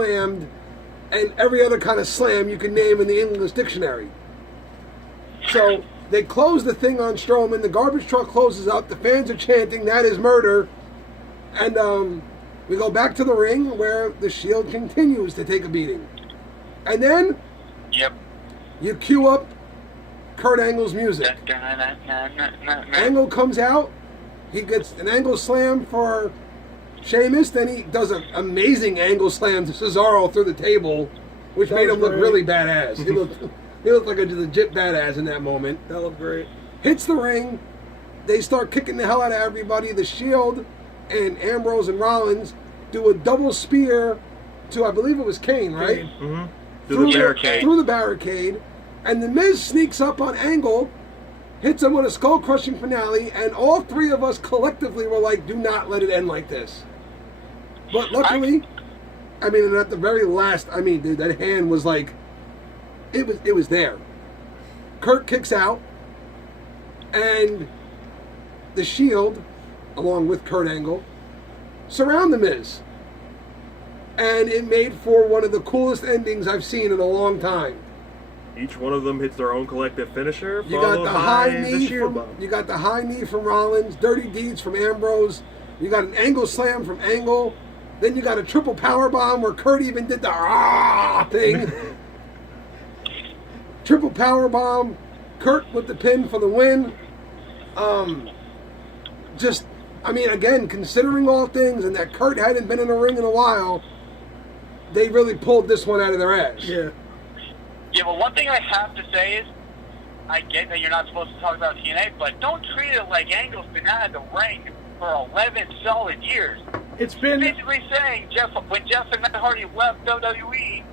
slammed, and every other kind of slam you can name in the English dictionary. So they close the thing on Strowman. The garbage truck closes up. The fans are chanting, "That is murder." And we go back to the ring where the Shield continues to take a beating. And then you cue up Kurt Angle's music. Angle comes out. He gets an angle slam for Sheamus. Then he does an amazing angle slam to Cesaro through the table, which made him look really badass. He looked like a legit badass in that moment. That looked great. Hits the ring. They start kicking the hell out of everybody. The Shield and Ambrose and Rollins do a double spear to, I believe it was Kane, right? Mm-hmm. Through the barricade. And the Miz sneaks up on Angle, hits him with a skull-crushing finale, and all three of us collectively were like, do not let it end like this. But luckily, I mean, at the very last, I mean, dude, that hand was like, it was there. Kurt kicks out, and the Shield, along with Kurt Angle, surround the Miz. And it made for one of the coolest endings I've seen in a long time. Each one of them hits their own collective finisher. You got the high knee from Rollins, dirty deeds from Ambrose. You got an angle slam from Angle. Then you got a triple power bomb where Kurt even did the thing. Triple power bomb. Kurt with the pin for the win. Again, considering all things and that Kurt hadn't been in a ring in a while, they really pulled this one out of their ass. Yeah. Yeah, but one thing I have to say is, I get that you're not supposed to talk about TNA, but don't treat it like Angle's been out of the ring for 11 solid years. It's been basically saying when Jeff and Matt Hardy left WWE,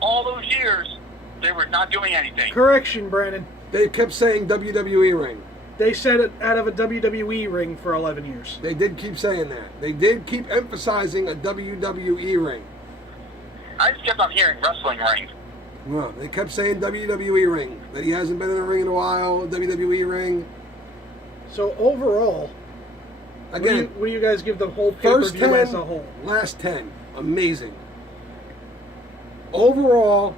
all those years, they were not doing anything. Correction, Brandon. They kept saying WWE ring. They said it out of a WWE ring for 11 years. They did keep saying that. They did keep emphasizing a WWE ring. I just kept on hearing wrestling ring. Well, they kept saying WWE ring. That he hasn't been in a ring in a while, WWE ring. So overall, again, what do you guys give the whole pay-per-view as a whole? Last 10. Amazing. Overall,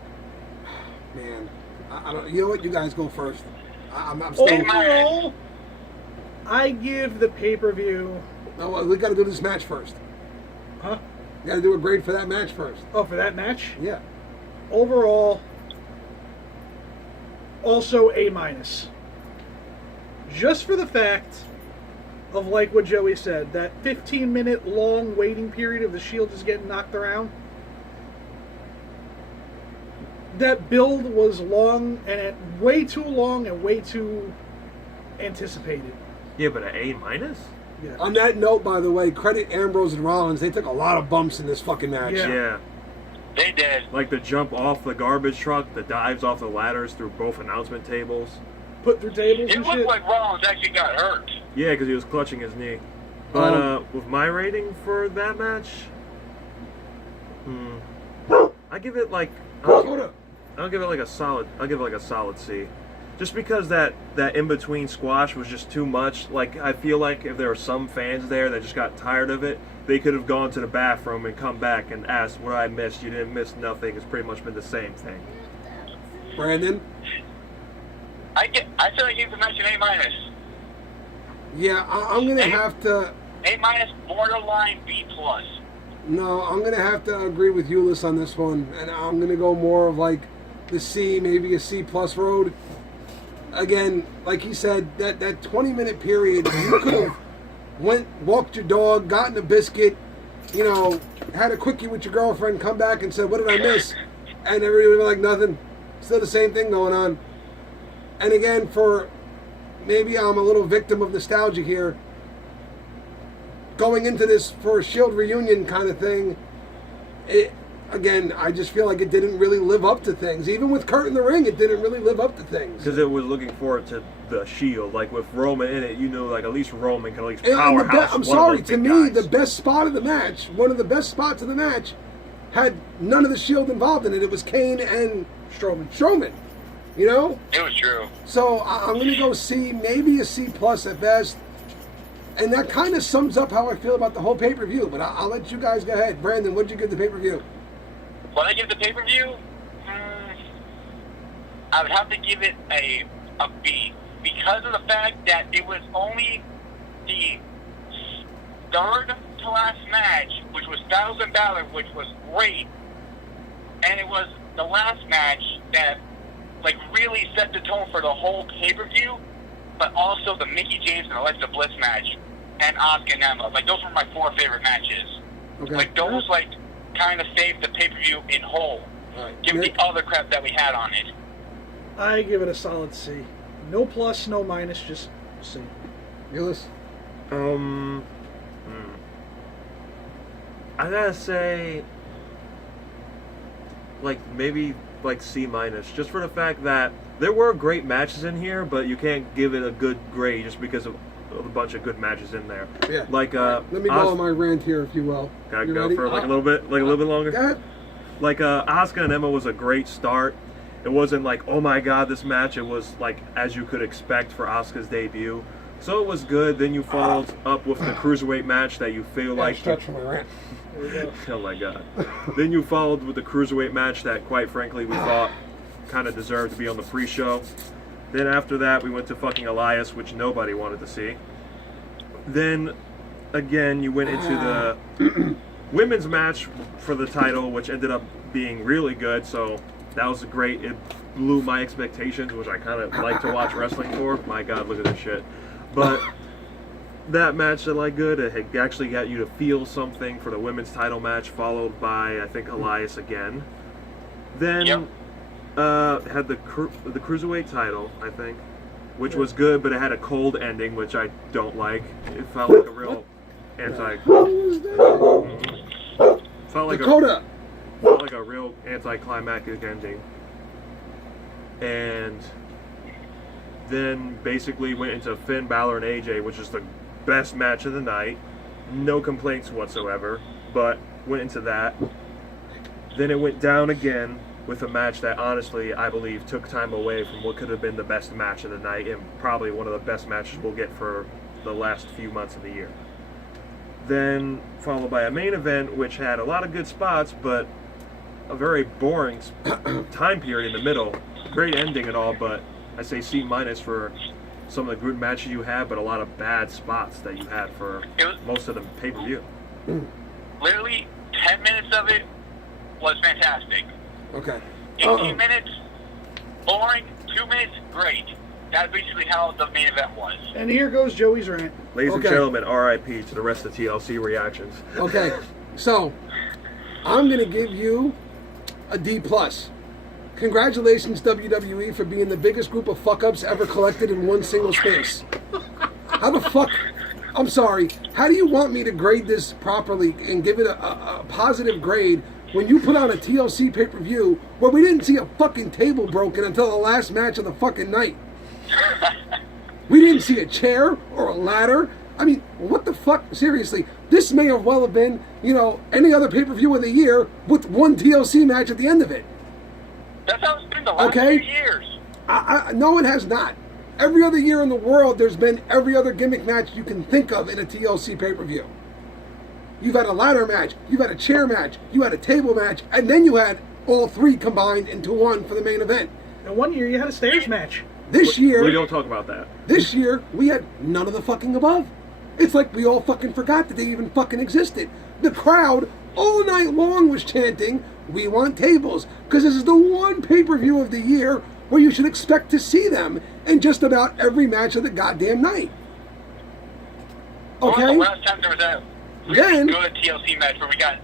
man, I don't. You know what? You guys go first. I'm still. Overall, I give the pay-per-view. No, well, we got to do this match first. Huh? You got to do a grade for that match first. Oh, for that match? Yeah. Overall, also A-. Just for the fact of, like what Joey said, that 15-minute long waiting period of the Shield just getting knocked around. That build was long, and way too long and way too anticipated. Yeah, but an A-? Yeah. On that note, by the way, credit Ambrose and Rollins. They took a lot of bumps in this fucking match. Yeah. They did. Like the jump off the garbage truck, the dives off the ladders through both announcement tables. Put through tables It and looked shit. like Rollins actually got hurt. Yeah, because he was clutching his knee. But with my rating for that match, I give it like I'll give it like a solid C. Just because that in between squash was just too much. Like, I feel like if there were some fans there that just got tired of it, they could have gone to the bathroom and come back and asked, "What I missed? You didn't miss nothing." It's pretty much been the same thing. Brandon? I feel like you can mention A-. Yeah, I'm going to have to... A-, borderline B+. No, I'm going to have to agree with Ulyss on this one. And I'm going to go more of like the C, maybe a C+ road. Again, like he said, that 20-minute period, you could have walked your dog, gotten a biscuit, had a quickie with your girlfriend, come back and said, "What did I miss?" And everybody would be like, "Nothing." Still the same thing going on. And again, maybe I'm a little victim of nostalgia here. Going into this for a Shield reunion kind of thing, I just feel like it didn't really live up to things. Even with Kurt in the ring, it didn't really live up to things. Because it was looking forward to the Shield. Like, with Roman in it, like, at least Roman can at least powerhouse I'm one sorry, of those to big me, guys. the best spot of the match, one of the best spots of the match, had none of the Shield involved in it. It was Kane and Strowman. It was true. So I'm going to go C, maybe a C+ at best. And that kind of sums up how I feel about the whole pay-per-view. But I'll let you guys go ahead. Brandon, what'd you give the pay-per-view? What I give the pay-per-view, I would have to give it a B because of the fact that it was only the third to last match, which was Thousand Balor, which was great, and it was the last match that like really set the tone for the whole pay-per-view, but also the Mickie James and Alexa Bliss match and Asuka and Emma. Like those were my 4 favorite matches. Okay. Like those like kind of saved the pay-per-view in whole. Right. Given the other crap that we had on it. I give it a solid C. No plus, no minus, just C. Gillis? I gotta say, like maybe like C minus, just for the fact that there were great matches in here, but you can't give it a good grade just because of a bunch of good matches in there. Yeah. Like Let me go on my rant here, if you will. Can I You go ready? for like a little bit longer? Go ahead. Like Asuka and Emma was a great start. It wasn't like, oh my god, this match. It was like as you could expect for Asuka's debut. So it was good. Then you followed up with the cruiserweight match that you feel like. Stretch for my rant. Oh my god. Then you followed with the cruiserweight match that, quite frankly, we thought kind of deserved to be on the pre-show. Then after that, we went to fucking Elias, which nobody wanted to see. Then, again, you went into the women's match for the title, which ended up being really good. So that was great. It blew my expectations, which I kind of like to watch wrestling for. My god, look at this shit. But that match that I good, it had actually got you to feel something for the women's title match, followed by, I think, Elias again. Then had the cruiserweight title, I think, which was good, but it had a cold ending, which I don't like. It felt like a real felt like Dakota! felt like a real anticlimactic ending. And then basically went into Finn Balor and AJ, which is the best match of the night. No complaints whatsoever, but went into that. Then it went down again with a match that honestly, I believe, took time away from what could have been the best match of the night and probably one of the best matches we'll get for the last few months of the year. Then followed by a main event which had a lot of good spots, but a very boring time period in the middle. Great ending and all, but I say C minus for some of the good matches you had, but a lot of bad spots that you had for most of the pay-per-view. Literally, 10 minutes of it was fantastic. Okay. 18 minutes, boring. 2 minutes, great. That's basically how the main event was. And here goes Joey's rant. Ladies and Okay. gentlemen, RIP to the rest of TLC reactions. Okay. So, I'm going to give you a D+. Congratulations, WWE, for being the biggest group of fuck-ups ever collected in one single space. How the fuck... I'm sorry. How do you want me to grade this properly and give it a positive grade when you put on a TLC pay-per-view where we didn't see a fucking table broken until the last match of the fucking night? We didn't see a chair or a ladder. I mean, what the fuck? Seriously, this may have well have been, any other pay-per-view of the year with one TLC match at the end of it. That's how it's been the last Okay. 2 years. No, it has not. Every other year in the world, there's been every other gimmick match you can think of in a TLC pay-per-view. You've had a ladder match, you've had a chair match, you had a table match, and then you had all three combined into one for the main event. And one year you had a stairs match. This year, We don't talk about that. This year, we had none of the fucking above. It's like we all fucking forgot that they even fucking existed. The crowd all night long was chanting, "We want tables," because this is the one pay-per-view of the year where you should expect to see them in just about every match of the goddamn night. When was Okay? the last time there was a really Then- good TLC match where we got,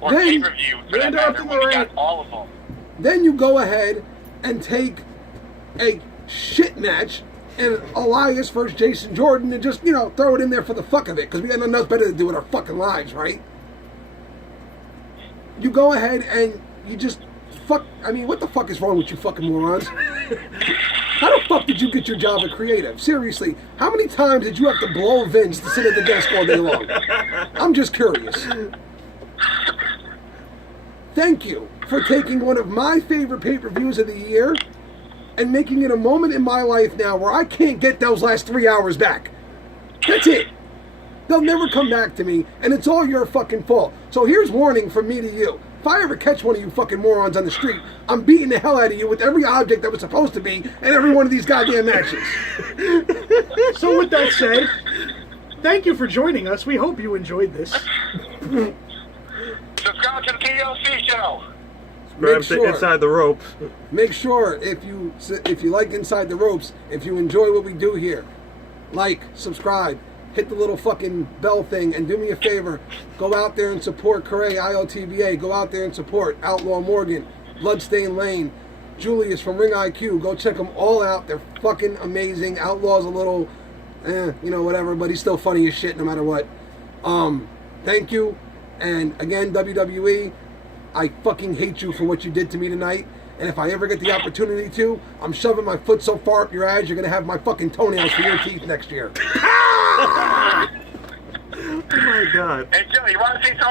or Then- pay-per-view for that matter, where we got all of them? Then you go ahead and take a shit match and Elias versus Jason Jordan and just, throw it in there for the fuck of it, because we got nothing else better to do with our fucking lives, right? You go ahead and you just what the fuck is wrong with you fucking morons? How the fuck did you get your job at Creative? Seriously, how many times did you have to blow Vince to sit at the desk all day long? I'm just curious. Thank you for taking one of my favorite pay-per-views of the year and making it a moment in my life now where I can't get those last 3 hours back. That's it. They'll never come back to me, and it's all your fucking fault. So here's warning from me to you. If I ever catch one of you fucking morons on the street, I'm beating the hell out of you with every object that was supposed to be in every one of these goddamn matches. So with that said, thank you for joining us. We hope you enjoyed this. Subscribe to the TLC show. Grab sure. Inside the Ropes. Make sure if you like Inside the Ropes, if you enjoy what we do here, like, subscribe, hit the little fucking bell thing, and do me a favor, go out there and support Correa IOTVA, go out there and support Outlaw Morgan, Bloodstained Lane, Julius from Ring IQ. Go check them all out. They're fucking amazing. Outlaw's a little, whatever, but he's still funny as shit no matter what. Thank you. And again, WWE, I fucking hate you for what you did to me tonight. And if I ever get the opportunity to, I'm shoving my foot so far up your ass, you're going to have my fucking toenails for your teeth next year. Oh my God. Hey, Joe, you want to see something?